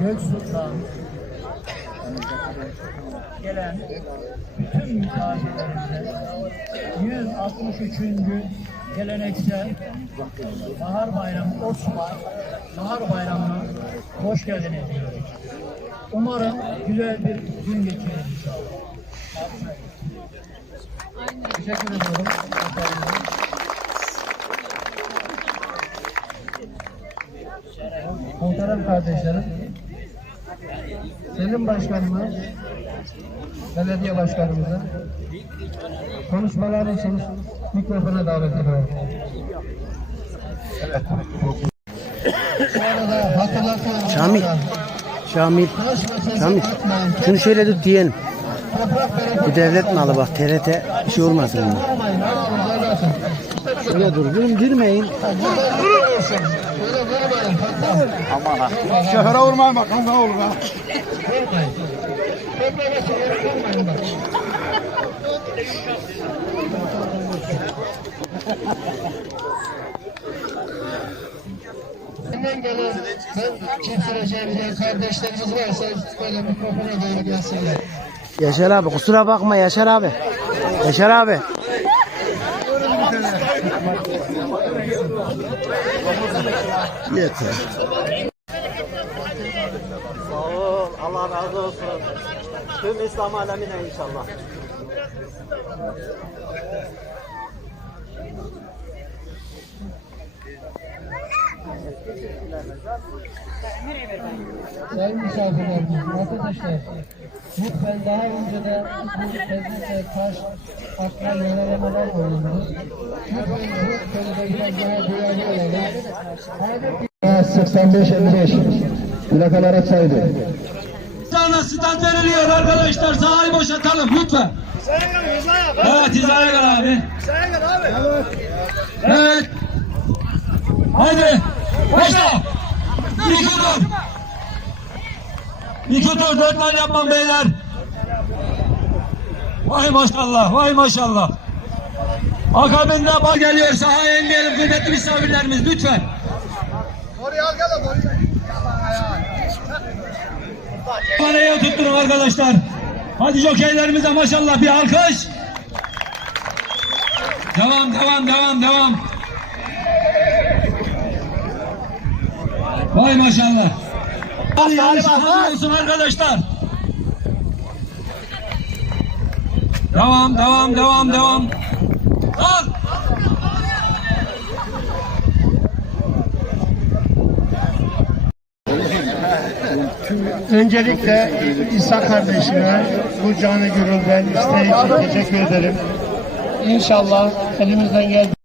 Göksu'dan gelen bütün misafirlerimize 163. geleneksel Bahar Bayramı Osman Bahar Bayramı'na hoş geldiniz diyoruz. Umarım güzel bir gün geçiririz inşallah. Teşekkür ediyorum. Muhterem kardeşlerim, Selim Başkanımız, belediye başkanımızı konuşmaları için mikrofona davet ediyorum. Arada hatırlatma. Şamil. Şamil. Şamil. Şunu şöyle tut diyelim. Bu devlet malı bak TRT bir şey olmasın buna. Şöyle dur. Durun girmeyin. Şoföre vurmayın bakalım ne olur ha. Benden gelen ben kimseleyeceğim diyen kardeşlerimiz varsa böyle mikrofona doğru gelsinler. Yaşar abi kusura bakma Yaşar abi. Yaşar abi. Yeter. Sağ ol. Allah razı olsun. Tüm İslam alemine inşallah. Sayın misafirlerimiz, arkadaşlar, lütfen daha önce de bu tezlikle taş akla yönelemeler olundu. Lütfen bu konuda biraz daha duyarlı olalım. 85-55 plakalara saydı. Sana stand veriliyor arkadaşlar. Sahayı boşaltalım lütfen. Evet hizaya gel abi. Evet. Haydi. Başla. İki tur. İki tur dört tane yapmam beyler. Vay maşallah. Vay maşallah. Akabinde bak geliyor sahaya inmeyelim kıymetli misafirlerimiz lütfen. Paraya tutturun arkadaşlar. Hadi jokeylerimize maşallah bir alkış. Devam devam devam devam. Vay maşallah. Hadi yarışmalar olsun arkadaşlar. Devam devam devam devam. Al. Öncelikle İsa kardeşime bu canı gönülden isteği için teşekkür ederim. İnşallah elimizden geldiği